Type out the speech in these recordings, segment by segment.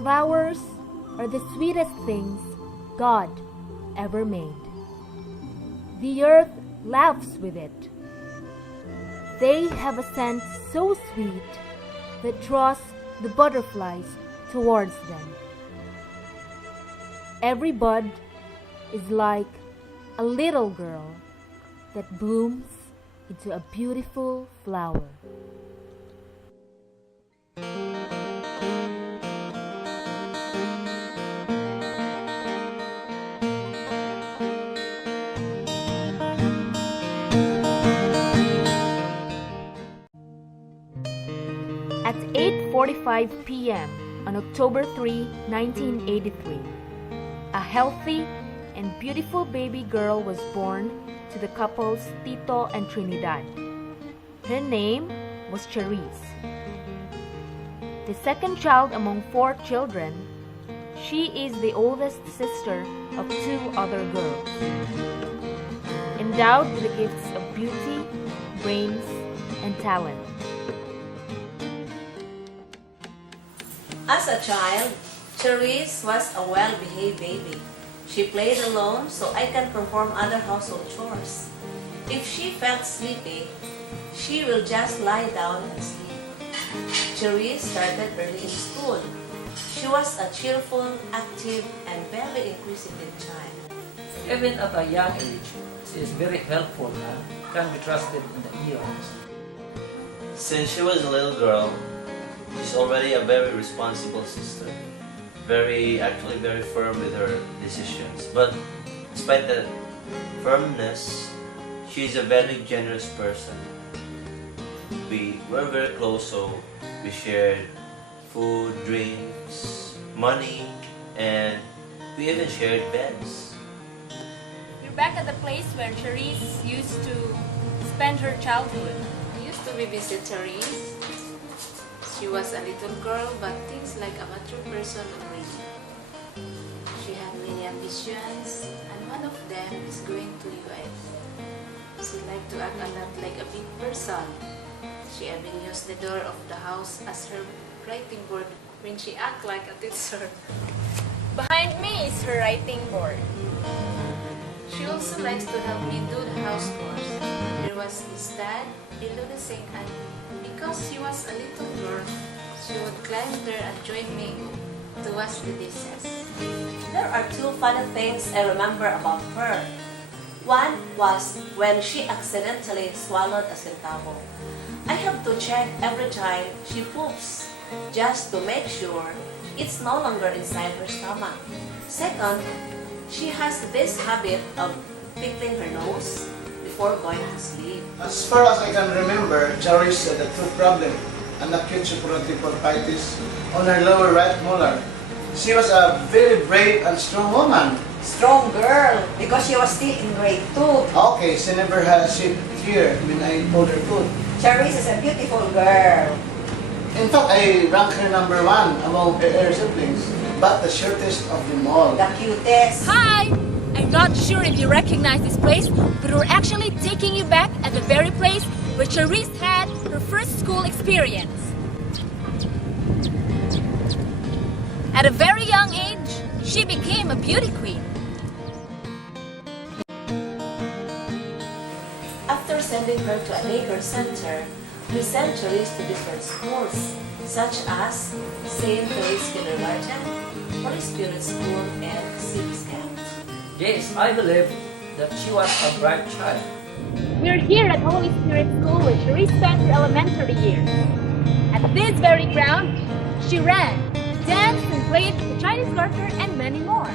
Flowers are the sweetest things God ever made. The earth laughs with it. They have a scent so sweet that draws the butterflies towards them. Every bud is like a little girl that blooms into a beautiful flower. At 8:45 p.m. on October 3, 1983, a healthy and beautiful baby girl was born to the couples Tito and Trinidad. Her name was Charise. The second child among 4 children, she is the oldest sister of 2 other girls. Endowed with the gifts of beauty, brains, and talent. As a child, Charise was a well-behaved baby. She played alone so I can perform other household chores. If she felt sleepy, she will just lie down and sleep. Charise started early in school. She was a cheerful, active, and very inquisitive child. Even at a young age, she is very helpful and can be trusted in the eons. Since she was a little girl, she's already a very responsible sister. Actually very firm with her decisions. But despite that firmness, she's a very generous person. We were very close, so we shared food, drinks, money, and we even shared beds. We're back at the place where Charise used to spend her childhood. We used to visit Charise. She was a little girl, but thinks like a mature person already. She had many ambitions, and one of them is going to US. She liked to act a lot like a big person. She even used the door of the house as her writing board when she acted like a teacher. Behind me is her writing board. She also likes to help me do the house chores. There was this dad below the sink, and because she was a little girl, she would climb there and join me to wash the dishes. There are 2 funny things I remember about her. One was when she accidentally swallowed a centavo. I have to check every time she poops, just to make sure it's no longer inside her stomach. Second, she has this habit of pickling her nose before going to sleep. As far as I can remember, Charise had a tooth problem, an acute suppurative pulpitis on her lower right molar. She was a very brave and strong woman. Strong girl, because she was still in grade 2. Okay, she never had a shed tear when I pulled her foot. Charise is a beautiful girl. In fact, I rank her number 1 among her siblings, but the shortest of them all. The cutest. Hi! I'm not sure if you recognize this place, but we're actually taking you back at the very place where Charise had her first school experience. At a very young age, she became a beauty queen. After sending her to a daycare center, we sent Charise to different schools, such as St. Teresa's Kindergarten, Holy Spirit School, and City Scout. Yes, I believe that she was a bright child. We're here at Holy Spirit School where Charise spent her elementary years. At this very ground, she ran, danced, and played the Chinese garter and many more.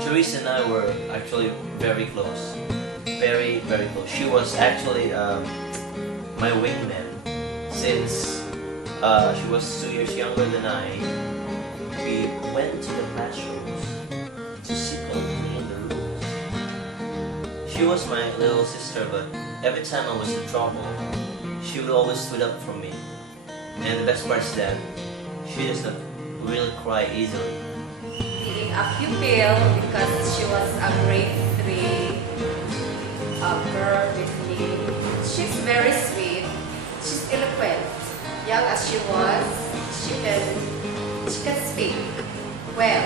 Charise and I were actually very close. Very, very close. She was actually my wingman. Since she was 2 years younger than I, we went to the classrooms to secretly clean the rooms. She was my little sister, but every time I was in trouble, she would always stood up for me. And the best part is that she doesn't really cry easily. Being a pupil because she was a grade 3 girl with speak well.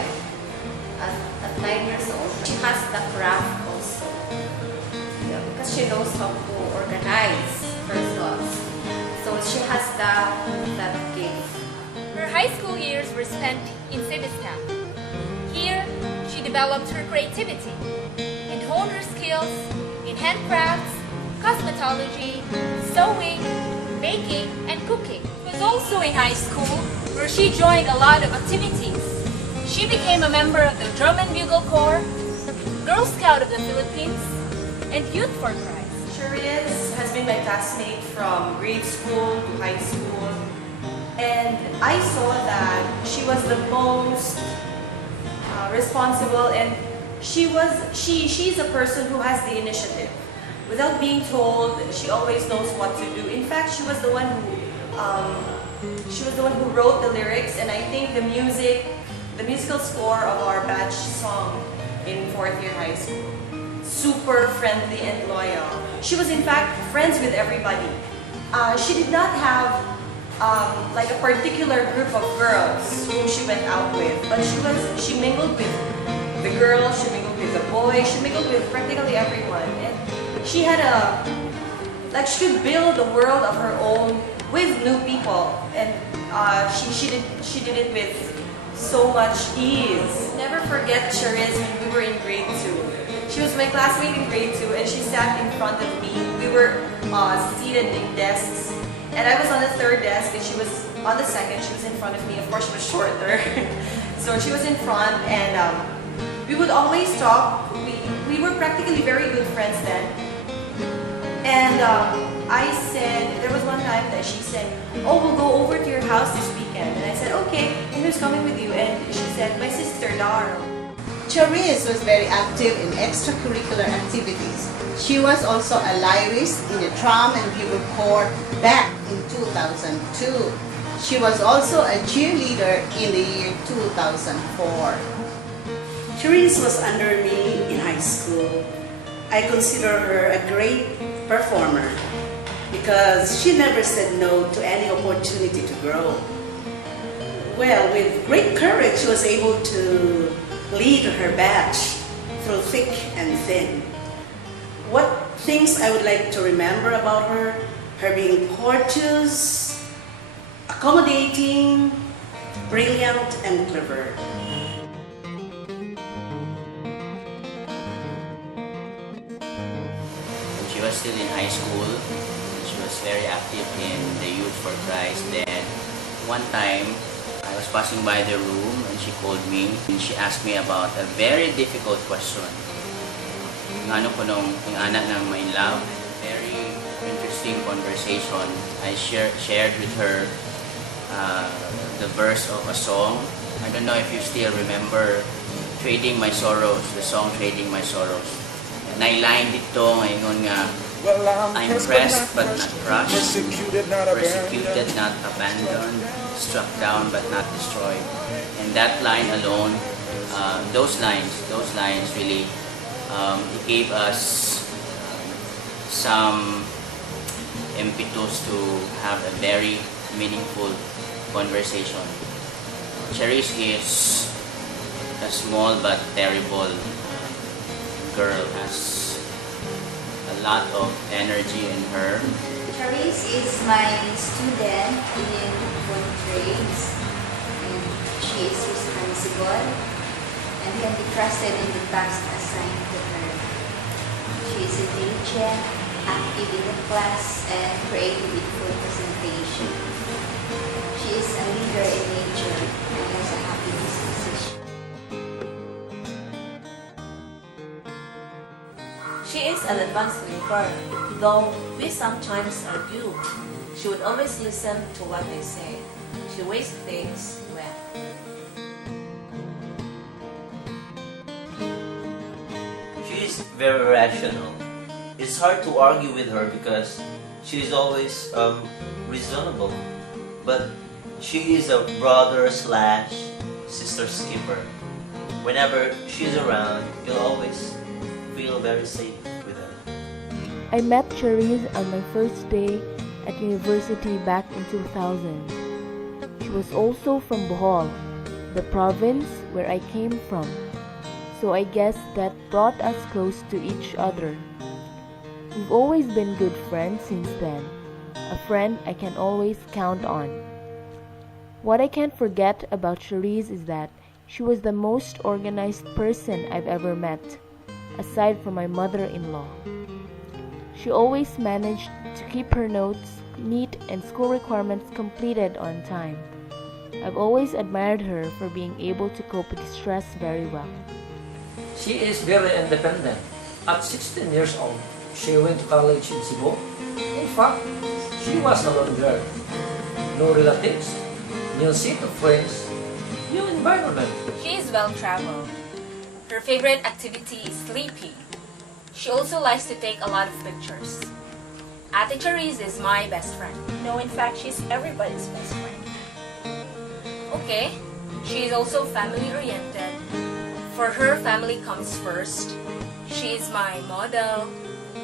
At 9 years old, she has the craft also. Yeah, because she knows how to organize her thoughts. So she has that gift. Her high school years were spent in Sivistan. Here, she developed her creativity and honed her skills in handcrafts, cosmetology, sewing, baking, and cooking. She was also in high school, where she joined a lot of activities. She became a member of the Drum and Bugle Corps, Girl Scout of the Philippines, and Youth for Christ. Charise has been my classmate from grade school to high school, and I saw that she was the most responsible, and she's a person who has the initiative. Without being told, she always knows what to do. In fact, she was the one who wrote the lyrics, and I think the musical score of our batch song in 4th year high school. Super friendly and loyal. She was in fact friends with everybody. She did not have like a particular group of girls whom she went out with, but she mingled with the girls, she mingled with the boys, she mingled with practically everyone. And she had she could build a world of her own with new people, and she did it with so much ease. Never forget Charise when we were in grade 2. She was my classmate in grade 2, and she sat in front of me. We were seated in desks, and I was on the 3rd desk, and she was on the 2nd. She was in front of me. Of course, she was shorter, so she was in front, and we would always talk. We were practically very good friends then. And I said, there was one time that she said, "Oh, we'll go over to your house this weekend." And I said, "Okay, and who's coming with you?" And she said, "My sister, Dar." Charise was very active in extracurricular activities. She was also a lyrist in the Drum and Bugle Corps back in 2002. She was also a cheerleader in the year 2004. Charise was under me in high school. I consider her a great performer because she never said no to any opportunity to grow. Well, with great courage, she was able to lead her batch through thick and thin. What things I would like to remember about her? Her being courteous, accommodating, brilliant, and clever. She was still in high school. She was very active in the Youth for Christ. Then one time, I was passing by the room and she called me and she asked me about a very difficult question. Yung anak ng my love. Very interesting conversation. I shared with her the verse of a song. I don't know if you still remember Trading My Sorrows, the song Trading My Sorrows. Nailine dito ngayon nga, I'm pressed but not crushed, persecuted not abandoned, struck down but not destroyed. And that line alone, those lines really gave us some impetus to have a very meaningful conversation. Charise is a small but terrible girl, has a lot of energy in her. Charise is my student in food trades, and she is responsible and can be trusted in the tasks assigned to her. She is intelligent, active in the class, and creative in food presentation. She is a leader in nature and has a happy disposition. She is an advanced thinker, though we sometimes argue. She would always listen to what I say. She weighs things well. She is very rational. It's hard to argue with her because she is always reasonable. But she is a brother/sister skipper. Whenever she's around, you'll always feel very safe with her. I met Charise on my first day at university back in 2000. She was also from Bohol, the province where I came from. So I guess that brought us close to each other. We've always been good friends since then, a friend I can always count on. What I can't forget about Charise is that she was the most organized person I've ever met, aside from my mother-in-law. She always managed to keep her notes neat and school requirements completed on time. I've always admired her for being able to cope with stress very well. She is very independent. At 16 years old, she went to college in Cebu. In fact, she was a lone girl. No relatives, new set of friends, new environment. She is well-traveled. Her favorite activity is sleeping. She also likes to take a lot of pictures. Ate Charise is my best friend. No, in fact, she's everybody's best friend. Okay, she is also family-oriented. For her, family comes first. She is my model,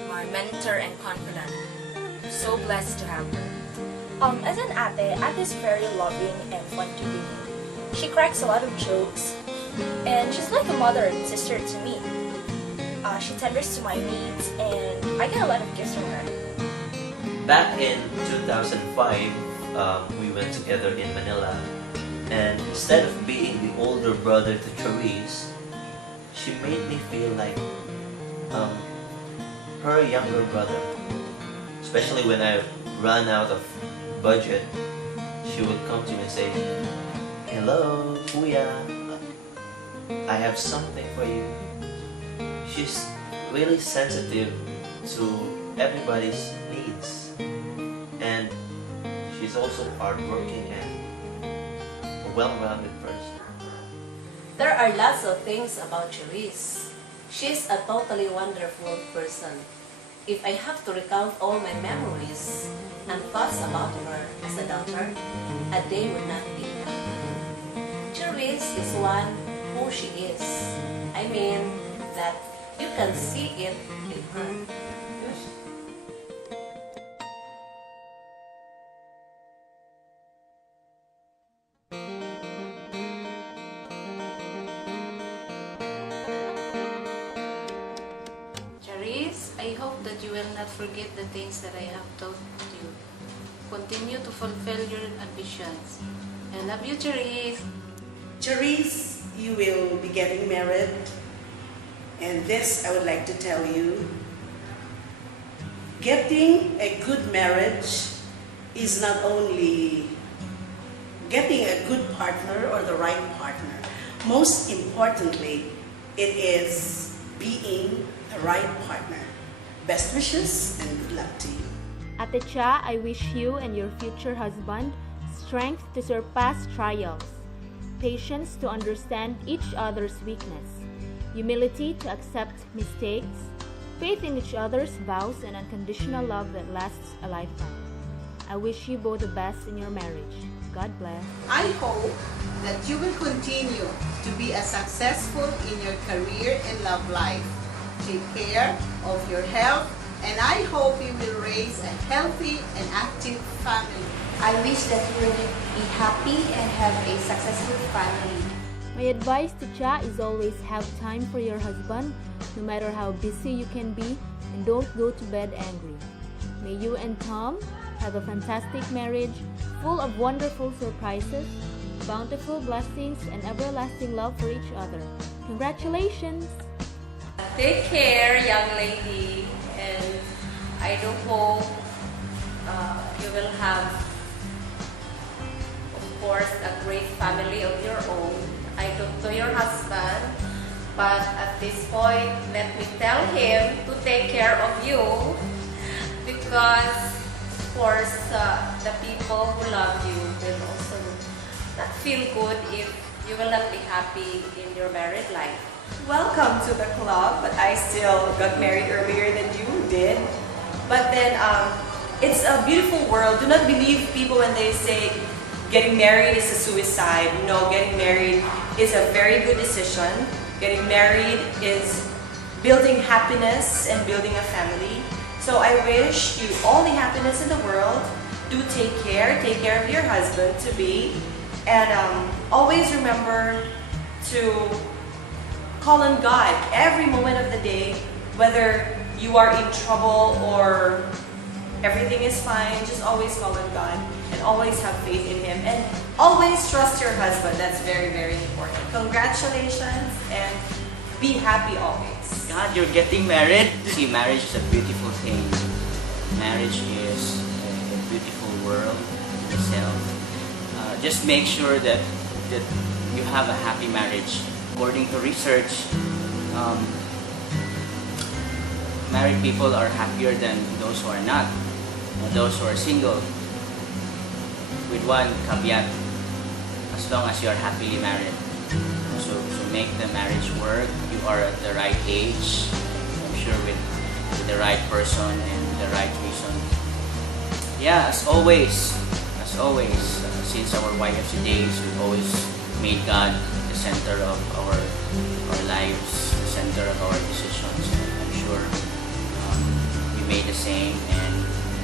my mentor, and confidant. So blessed to have her. As an ate is very loving and fun to be with. She cracks a lot of jokes, and she's like a mother and sister to me. She tenders to my needs, and I get a lot of gifts from her. Back in 2005, we went together in Manila, and instead of being the older brother to Charise, she made me feel like her younger brother. Especially when I ran out of budget, she would come to me and say, "Hello, Kuya, I have something for you." She's really sensitive to everybody's needs, and she's also hardworking and a well-rounded person. There are lots of things about Charise. She's a totally wonderful person. If I have to recount all my memories and thoughts about her as a daughter, a day would not be enough. Charise is one who she is. I mean that you can see it in her. Charise, I hope that you will not forget the things that I have taught you. Continue to fulfill your ambitions. I love you, Charise. Charise, you will be getting married. And this I would like to tell you. Getting a good marriage is not only getting a good partner or the right partner. Most importantly, it is being the right partner. Best wishes and good luck to you. Ate Cha, I wish you and your future husband strength to surpass trials, patience to understand each other's weakness, humility to accept mistakes, faith in each other's vows, and unconditional love that lasts a lifetime. I wish you both the best in your marriage. God bless. I hope that you will continue to be as successful in your career and love life. Take care of your health, and I hope you will raise a healthy and active family. I wish that you will be happy and have a successful family. My advice to Cha is always have time for your husband, no matter how busy you can be, and don't go to bed angry. May you and Tom have a fantastic marriage, full of wonderful surprises, bountiful blessings, and everlasting love for each other. Congratulations! Take care, young lady, and I do hope you will have, of course, a great family of your own. I talk to your husband, but at this point, let me tell him to take care of you because, of course, the people who love you will also not feel good if you will not be happy in your married life. Welcome to the club, but I still got married earlier than you did. But then, it's a beautiful world. Do not believe people when they say getting married is a suicide. No, getting married is a very good decision. Getting married is building happiness and building a family. So I wish you all the happiness in the world. Do take care of your husband to be, And always remember to call on God every moment of the day, whether you are in trouble or everything is fine. Just always call on God and always have faith in Him, and always trust your husband. That's very, very important. Congratulations and be happy always. God, you're getting married. See, marriage is a beautiful thing. Marriage is a beautiful world in itself. Just make sure that you have a happy marriage. According to research, married people are happier than those who are not, those who are single. With one caveat, as long as you are happily married. So make the marriage work. You are at the right age, I'm sure with the right person and the right reason. Yeah, as always, since our YFC days, we've always made God the center of our lives, the center of our decisions. I'm sure we made the same, and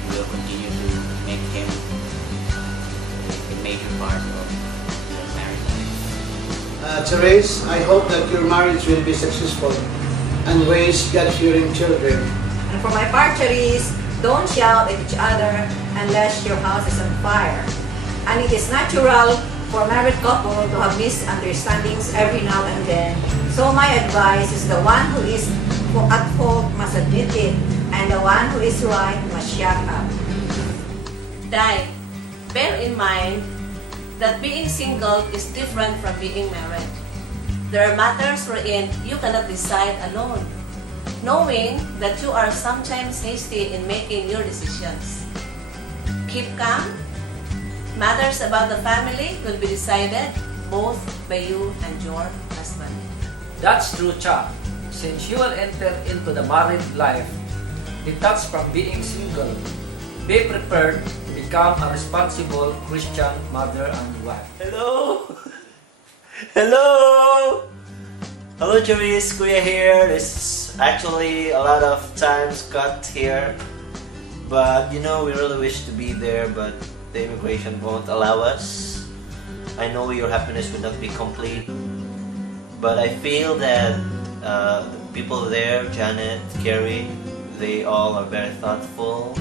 we will continue to make Him a major part of your married life. Charise, I hope that your marriage will be successful and raise God-fearing children. And for my part, Charise, don't shout at each other unless your house is on fire. And it is natural for a married couple to have misunderstandings every now and then. So my advice is the one who is at fault must admit it, and the one who is right must shut up. Dai, bear in mind that being single is different from being married. There are matters wherein you cannot decide alone, knowing that you are sometimes hasty in making your decisions. Keep calm. Matters about the family will be decided both by you and your husband. That's true, Cha. Since you will enter into the married life, detached from being single, be prepared to become a responsible Christian mother and wife. Hello! Hello! Hello, Charise, Kuya here. It's actually a lot of times cut here. But you know, we really wish to be there, but the immigration won't allow us. I know your happiness would not be complete, but I feel that the people there, Janet, Carrie, they all are very thoughtful,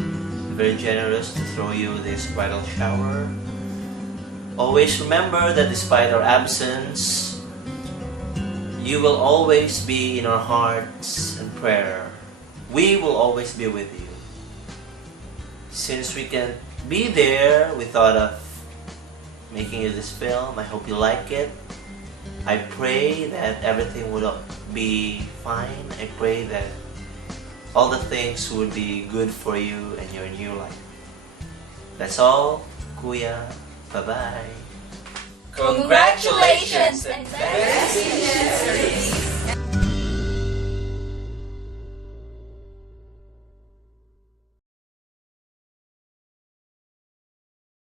very generous to throw you this bridal shower. Always remember that despite our absence, you will always be in our hearts and prayer. We will always be with you. Since we can be there, we thought of making you this film. I hope you like it. I pray that everything would be fine. I pray that all the things would be good for you and your new life. That's all, Kuya. Bye-bye. Congratulations and best wishes, Charise.